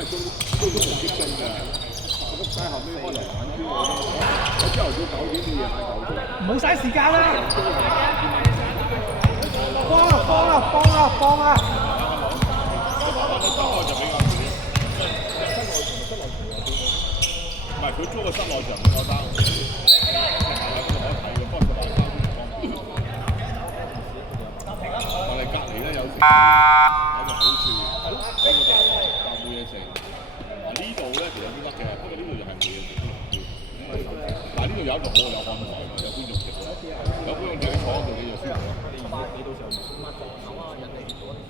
係都無擊中嘅。我街後尾開嚟玩圈我朝頭早9點到夜晚9點。唔好嘥時間啦！放啦！唔係佢租個室內場比較單，我哋隔離咧有個好處，呢個就冇嘢食。呢度咧其實都得嘅，不過呢度就係冇嘢食。但係呢度有一個好有看台，有觀眾席，有觀眾席坐喺度你就舒服啦。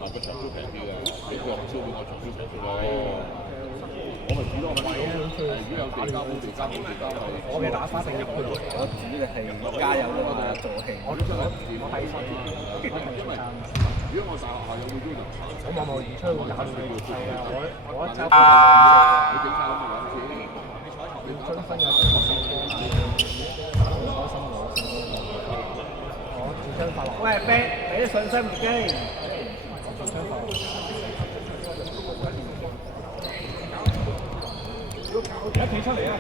個場租平啲嘅，你佢又租俾我場租平啲咯。我咪只多咪如果有地交好地交好地交係。我嘅打法定入去，我主要係加油嗰個助氣。我睇如果我大學校有會租就我望望演出會打到係啊！我一抽你警察咁咪揾錢。你春分有個開心我自相發落。喂，俾啲信心自己。自相發落。而家企出嚟啊！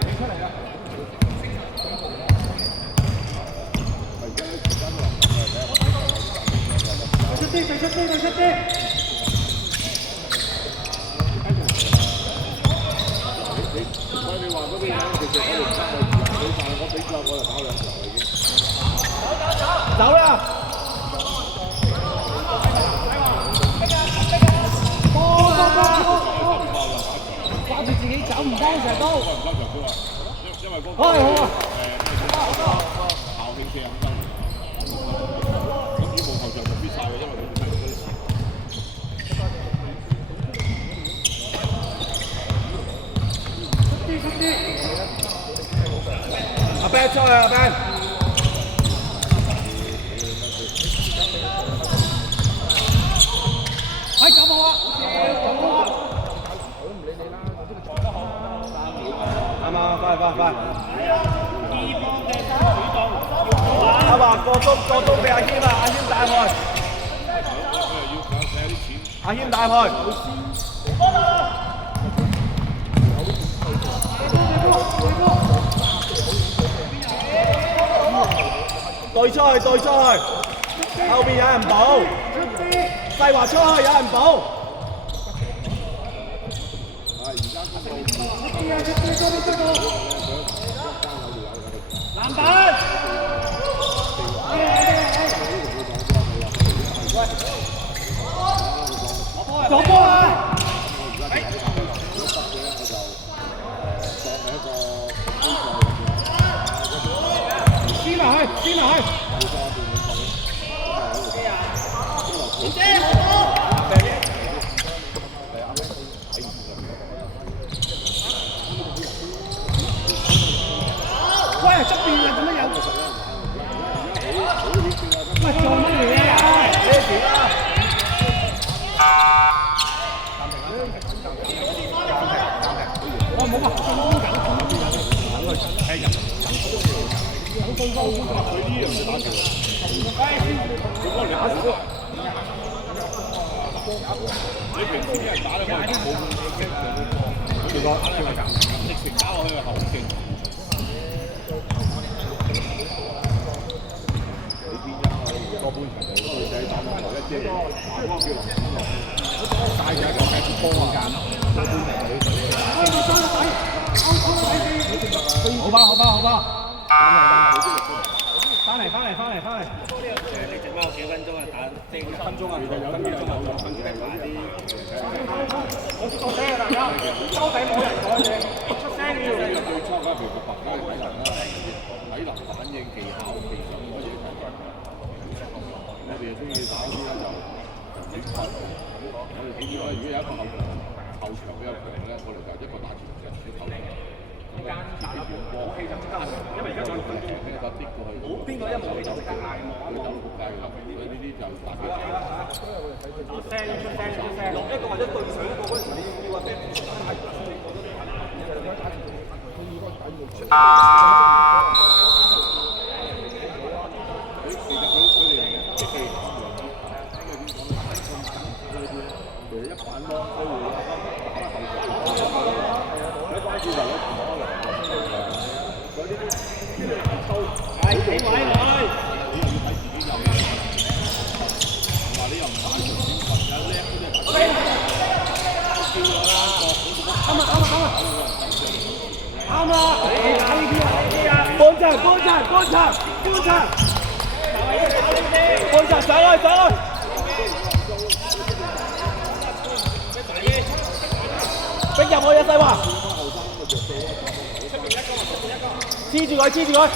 出啲！你話嗰啲人其實我哋唔得去但係我比較我就打2球已經。走啦！掛住自己走唔幫成都。因為嗰個好啊！校慶4咁多。咁羽毛球場就必晒嘅，因為佢唔係嗰啲錢。出啲！阿 Ben 出去，阿 Ben。係走步啊！我都唔理你啦，我都坐得好。啱啊，快！阿華過東俾阿謙啊，阿謙帶開。阿謙帶開。對出去，後邊有人補。細華出去，有人補。籃板。左波啊！先埋去。喂，側邊啊，做乜有？喂，做乜嘢啊？咩事啊？我冇話進攻緊，等佢踢入。好風光，佢呢樣就打球。佢幫你打少。你平時啲人打咧，我哋冇咁勁嘅。佢個直情打落去係好勁。你邊一個半場就女仔打網球一姐，打波叫林子樂，帶住一個踢波嘅間，個半場女仔。好吧。翻嚟。你剩翻幾分鐘啊？打4分鐘啊？有分鐘有分鐘快啲。我聲啊大家，周底冇人講嘢，出聲要。最初嗰條白膠嚟睇人反應技巧技術嗰啲嘢睇。我哋中意打啲咧就點發。我哋點解如果有一個後場比較強咧，我哋就一個打前嘅小後場。間打一波氣就即刻，因為而家仲有6分鐘，邊個跌過去？邊個一冇氣就即刻嗌我，佢走仆街㗎，所以呢啲就打機。出聲，落一個或者對上一個嗰陣時，你要話咩？其實佢哋即係因為點講咧？其實一反咯，都會打後場。係企位佢。你又唔打場點瞓有叻嗰啲打叫咗啦，啱啊！啱啊！你打呢啲啊！半場，上去！逼入去啊！細華，黐住佢！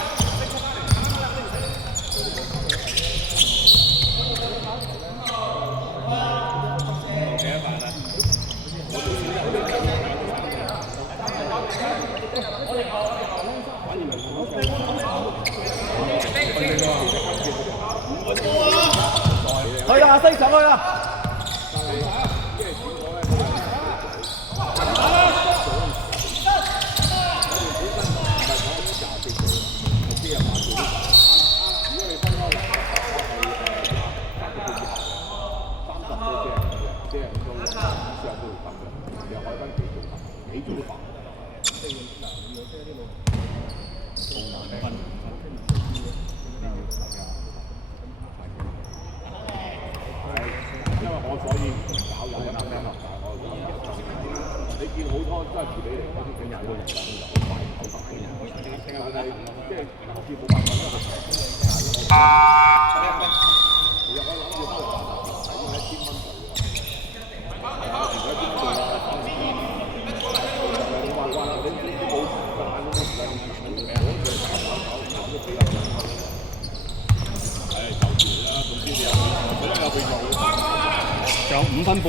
去啦，阿星上去啦！仲有5分半。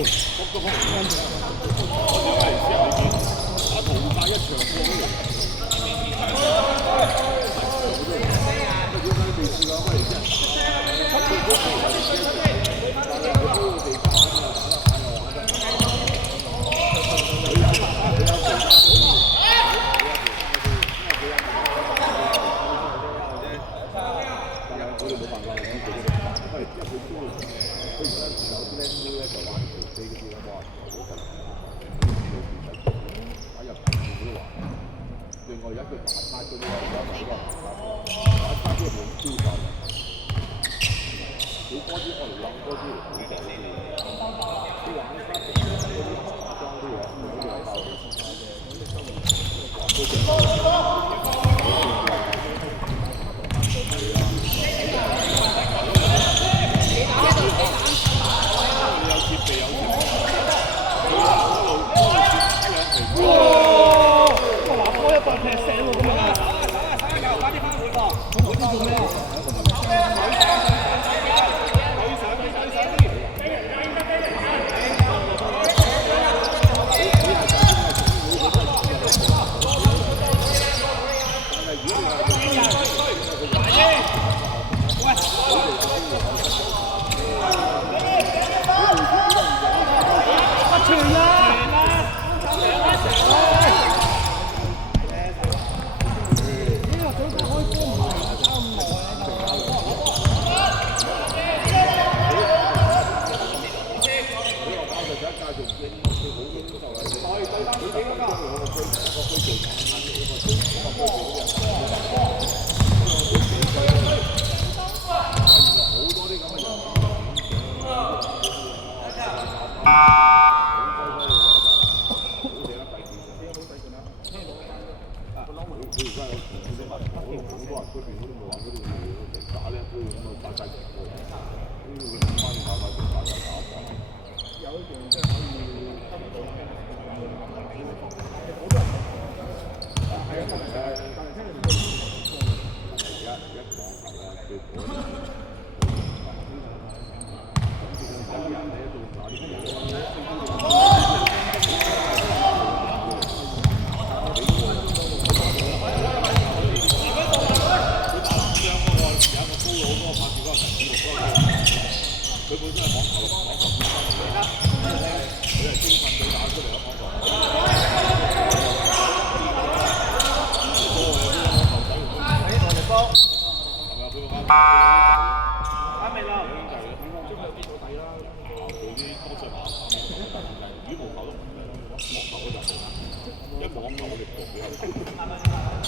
網球嗰啲局比較佢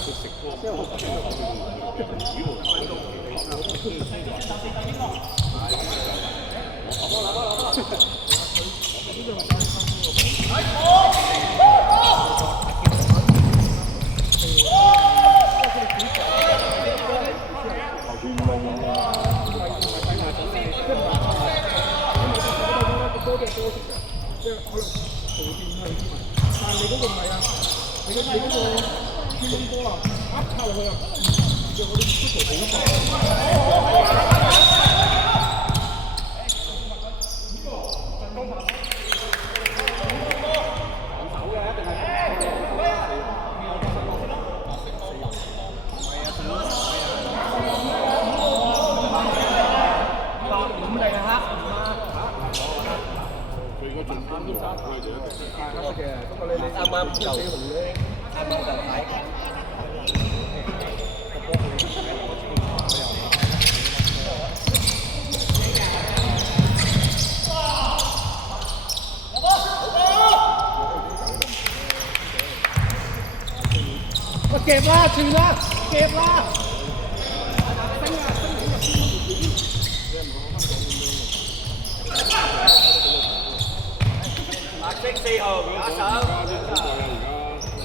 食嗰個主要夾啦，傳啦，夾啦！白色4號打手，真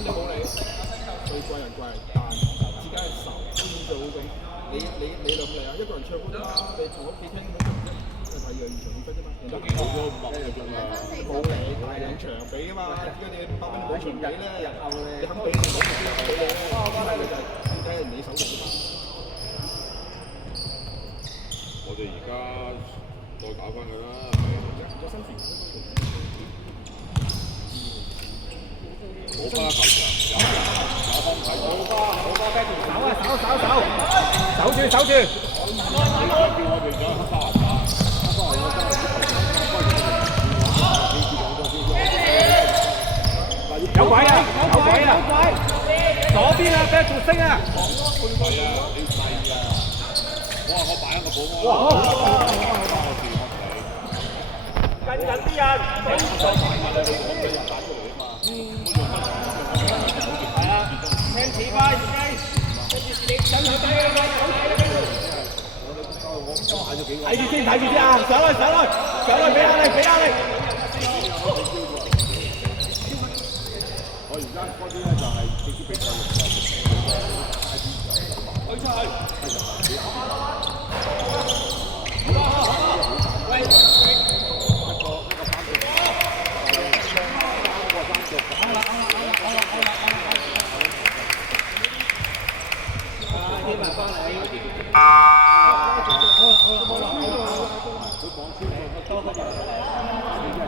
係冇理，最貴人貴，但自己係愁，咁就會咁。你兩嚟啊，一個人唱歌啫嘛，你同屋企聽咁樣啫，睇樣現場點分啫嘛。人哋好多500嘅鐘啊，冇理，大兩場俾噶嘛，如果你500蚊冇場俾咧，日後你肯俾你冇錢俾你咧，咁咪就係睇下你手續啫嘛。我哋而家再搞翻佢啦，有新田冇花球場，有空睇到守住！叫我哋而家沙環打，有鬼啊！左邊啊，俾佢升啊！係啊，你細啊！我擺喺個保安。近啲人，係啊，聽指揮，跟住自己跟佢低啊！睇住先啊！上去，俾壓力！我而家嗰啲咧就係直接比賽推出去。添埋翻嚟。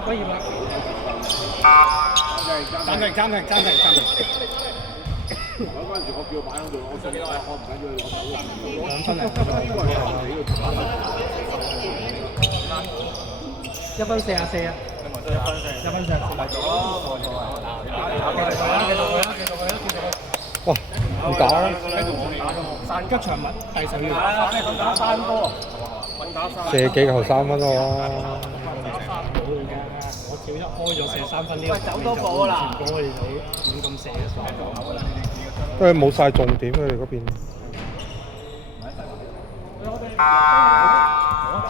可以嗎？暫停。嗰陣時我叫擺喺度，我信我唔緊要，我手真係1分44啊！1分44。哇！唔打啦！散吉祥物第10秒。打3波。射幾球3分喎！我跳一開咗射3分呢個，走多步啦！全部我哋亂咁射嘅，因為冇晒重點佢哋嗰邊。我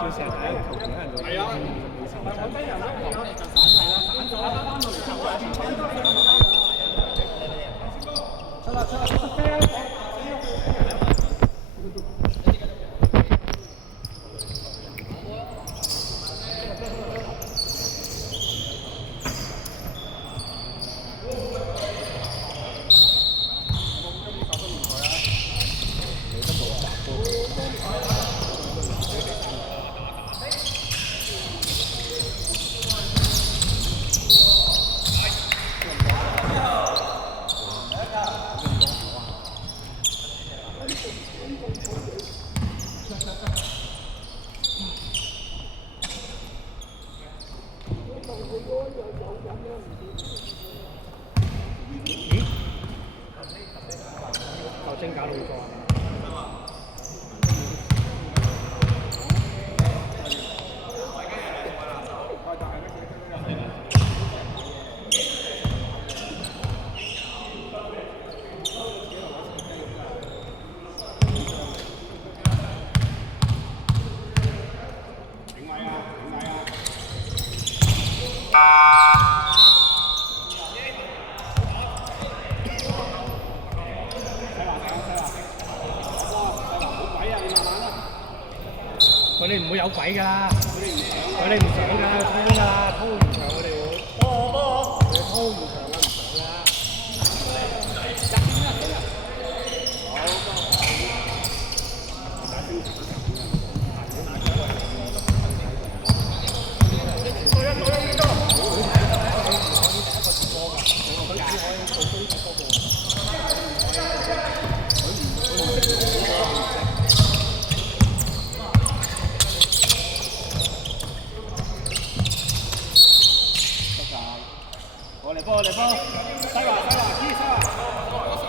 照射睇個球權喺度。係啊。出啦！有鬼㗎啦！佢哋唔上㗎啦，衝㗎啦，拖唔長我哋會。你拖唔長啦，唔上啦。我嚟幫，西華，西華，西華。